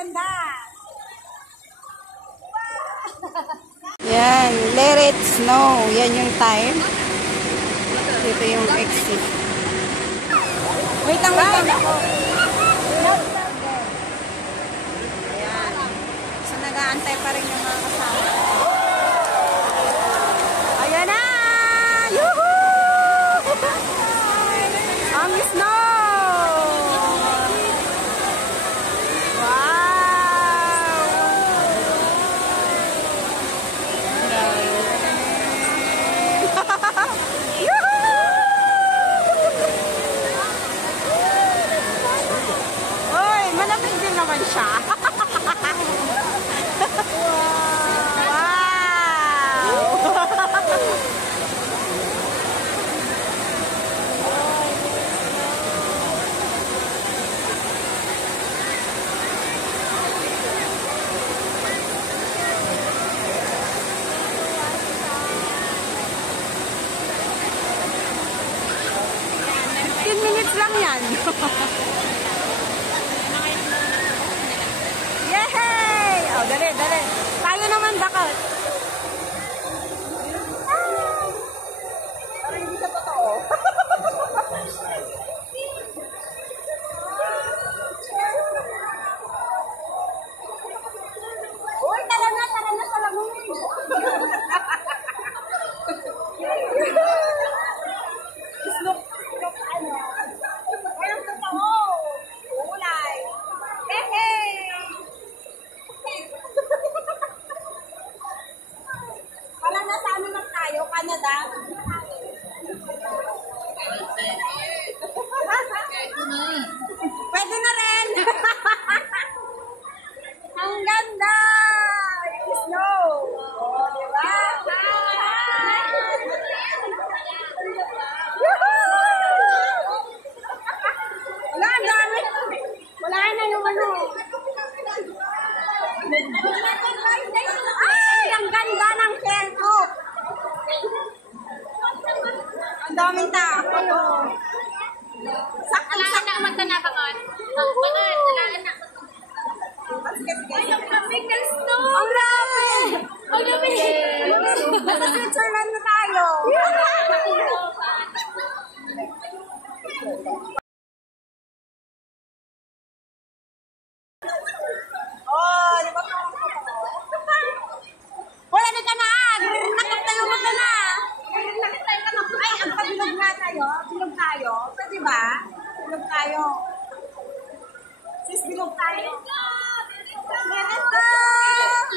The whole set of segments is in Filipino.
ganda. Yan, let it snow. Yan yung time. Dito yung exit. Wait lang, wait lang. Ayan. So, nag-aantay pa rin yung mga kasama. Ayan na! Yuhuu! Ang snow! Naman siya. Wow! 10 minutes lang yan. Oh, dali, dali. Tayo naman dakot. Pero hindi sa totoo. Uy, tara na sa lamunin. Look, ano? Walang totoo. Ulay. Hey! Wala na sa ano na tayo, Canada. Pwede na rin. Ang ganda! Yung snow. Oh, diba? Wala, ang dami. Wala na yung ano. Ay! Ang ganda ng tempo! Ang daming tao. Alaan na ang na bangon. Alaan na. Ay, ang kapig ng snow! Ang dami! Ang dami! Nasa Switzerland na tayo! Oh, di ba? Wala na ka na! Nakap tayo mata na! Nakap tayo ka na! Ay, ang pabilog nga tayo. Bilog tayo. Pwede ba? Bilog tayo. Sis, bilog tayo. Let it go!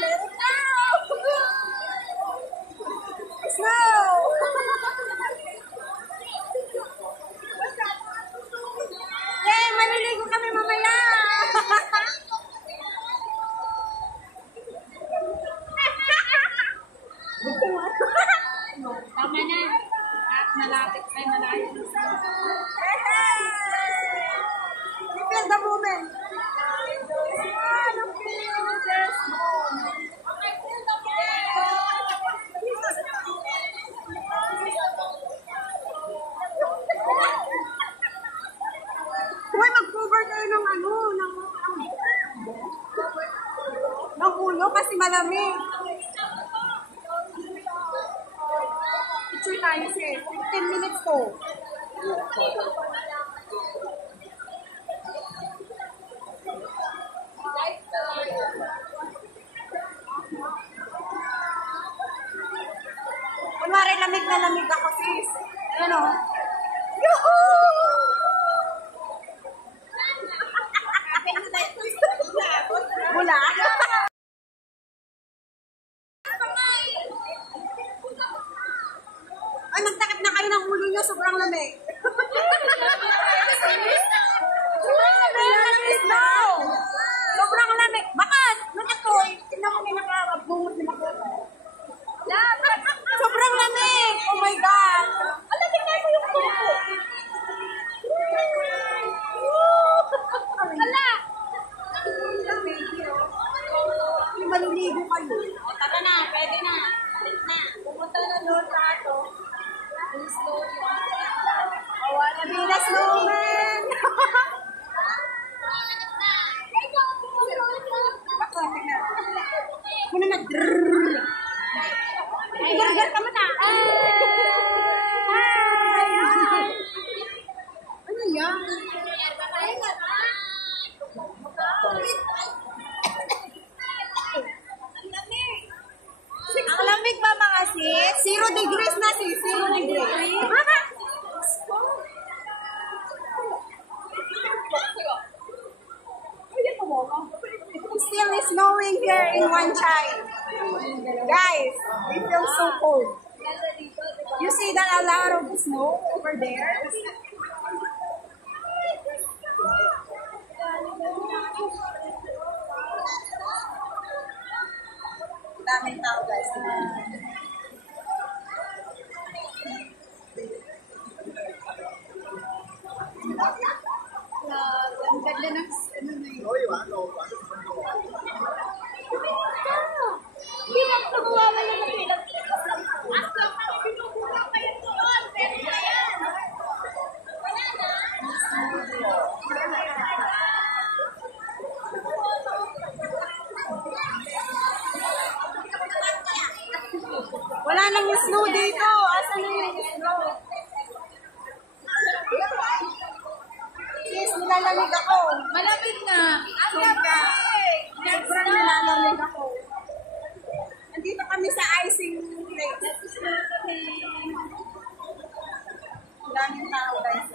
Let it go! Snow! Yay! Maliligo kami mamaya! Tama na. At malapit ay malayo. You feel the moment. You feel this moment. Uy, mag-cover kayo ng ano, ng ulo kasi malamig. Picture tayo sis. 15 minutes to. Kunwari lamig na lamig ako sis. Ano? Yuhuu! Wala? Ay, magtakip na kayo ng ulo nyo. Sobrang lamig. Sobrang lamig. Bakit? Nagatoy. Tignan mo may nakabungot na ako. Sobrang lamig. Oh my God. Alam, tignan mo yung kuko. Ala! Maliligo kayo. O, taka na. Pwede na. Na. Pumunta na doon sa ato. Oh, wanna be the snowman. Tiger ka muna. Ano yan? Ang lamig ba mga sis? 0 degrees na sis. 0 degrees. Still is snowing here in Wanchay. Guys, it feels so cold. You see that a lot of snow over there? Daming tao guys. Ang ganda ng ano na yun. Hindi mo ito mawawala ng bilang. Asa ka, pinukulang kayo doon. Pero yan. Wala na. Wala nang snow dito. Asa na yung snow? Sis, nilalamig ako. Malamig na. Sobrang nilalamig ako. Nandito kami sa icing place. Daming tao guys.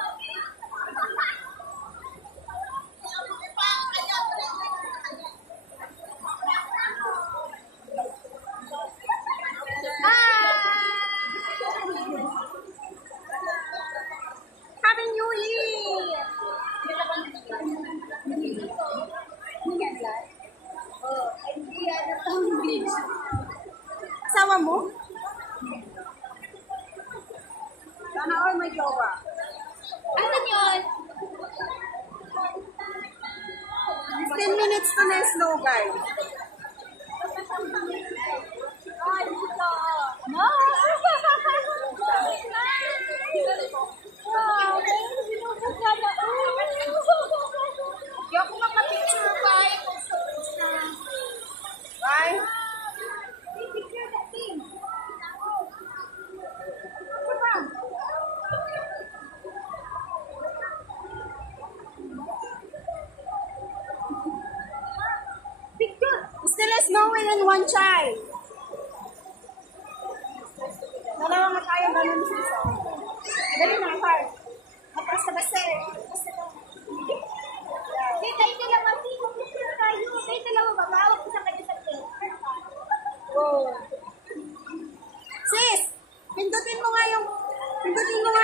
Happy New Year! Asawa mo? Sana all may jowa. Asan yun? 15 minutes to na snow guys. No! Hindi ako makapicture pa. Bye. Still snowing in Wanchay. Dalawa nga tayo ganun sisa. Dali na, car. Matras ka basta eh. Hindi, tayo dalawa. Picture tayo. Tayo dalawa ba? Mawag ko sa kanya sa picture. Go. Sis, pindutin mo nga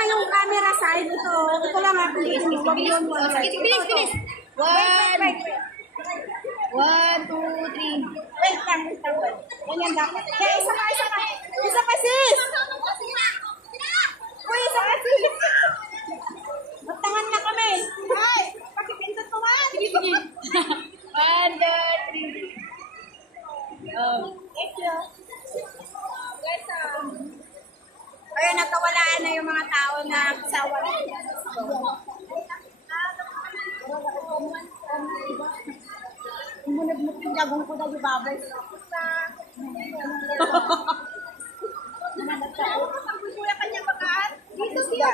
yung camera side ito. Ito lang ha, pindutin mo. Wag yun, wag yun. Bilis. Wait. 1, 2, 3. Wait lang. Ganyan dapat. Kaya isa pa. Isa pa, sis. Uy, isa pa, sis. Magtangan na kami. Ay, pakipindot mo nga. Sige. 1, 2, 3. Thank you. Guys, kaya nakawalaan na yung mga tao na kasawa nila. Munag mo pinagong ko na yung babay. Kuya kanya magaan. Dito siya.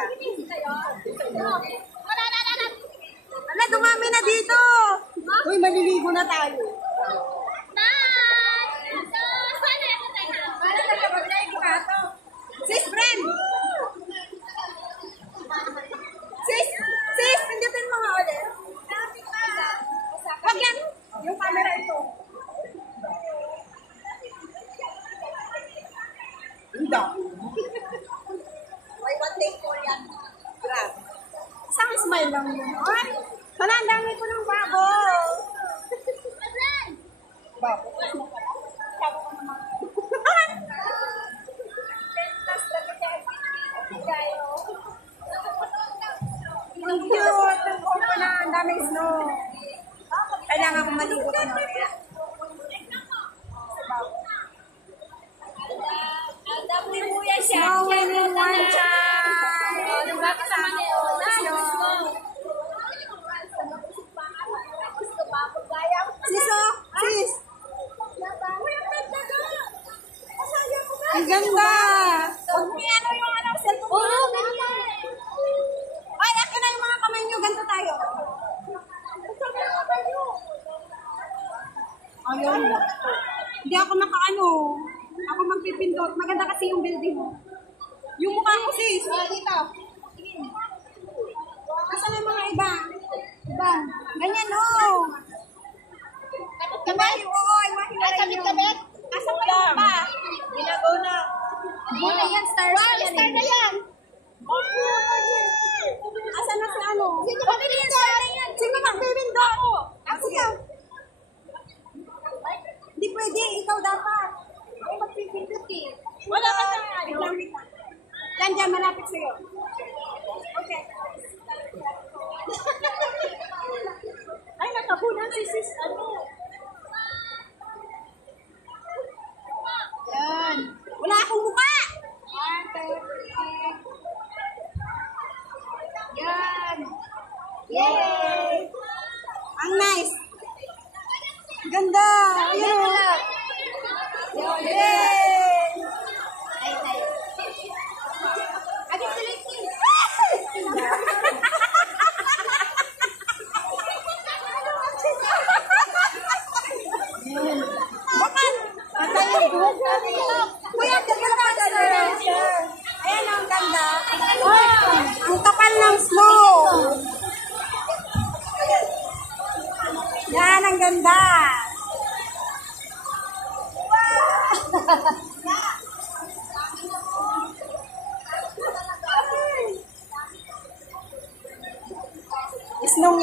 Ala, dumami na dito. Uy, maliligo na tayo. Sis, friend! Sis, pindutin mo nga ulit. Wag yan! Yung camera ito. Hindi. Why one day for yan? Grab. Isang smile lang yun. Ay, wala, ang dami ko ng bago. Bago? Bago ka naman. Ang cute! Ang opo na, ang daming snow. Kailangan ko maligo ka na. Snowing in Wanchay! Diba kasama niyo? Sis! Ang ganda! ano, ako magpipindot. Maganda kasi yung building mo. Yung mukha ko sis. Dito. Asan ang mga iba? Iba. Ganyan oh. Kabit-kabit? Oo, imahiwalay yun. Kabit-kabit? Asan pa yung iba? Ginagaw na. Bula yan, stars na yan. Star na yan. Asan na si ano? Sino magpipindot? Sino magpipindot? Ako. Sige. Hindi pwede, ikaw dapat. Ako magpipindot eh. Wala ka sa ano. Yan, dyan, malapit sa'yo. Okay. Ay, nakabunan si sis, ano? Yan. Wala akong mukha! Yan. Yay! Ang nice. Ganda. Ayun. Yay! Agad sila Bakit? Patay yung buhok natin. Kuya, ganda pa siya. Ayan ang ganda. Ang kapal ng snow. Yan ang ganda.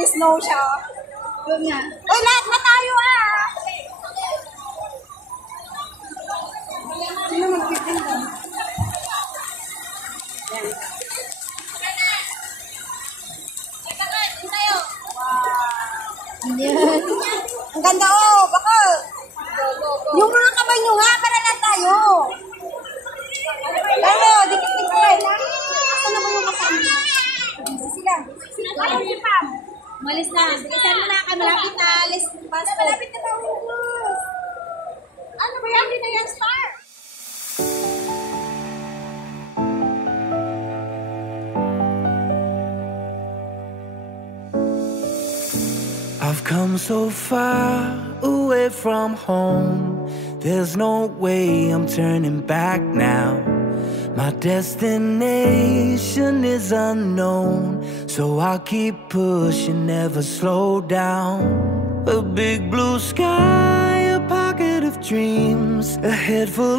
Snow siya. Doon nga. Uy, lahat na tayo ah. Sino magpipinda? Yan. Yan. Ang ganda oh, baka. Yung mga kamay nyo nga, para lang tayo. Lalo, dikit-dikit. Asa na ba yung kasama? Sila. Ayaw niya pa. Malis na. Kasi ano na, malapit na. Malapit na ba ubus? Ano ba yan? Hindi na yan, star. I've come so far away from home. There's no way I'm turning back now. My destination is unknown, so I'll keep pushing, never slow down. A big blue sky, a pocket of dreams, a head full